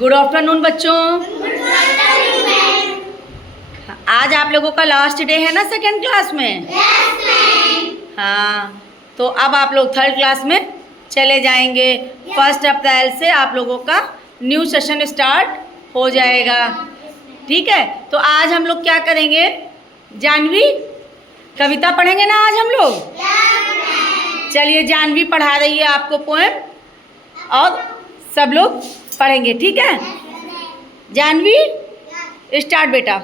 Good afternoon बच्चों। आज आप लोगों का लास्ट डे है ना सेकेंड क्लास में? हाँ, तो अब आप लोग थर्ड क्लास में चले जाएंगे। 1 अप्रैल से आप लोगों का न्यू सेशन स्टार्ट हो जाएगा। ठीक है, तो आज हम लोग क्या करेंगे? जानवी कविता पढ़ेंगे ना आज हम लोग? चलिए, जानवी पढ़ा रही है आपको पोएम और सब लोग पढ़ेंगे। ठीक है जानवी, स्टार्ट बेटा।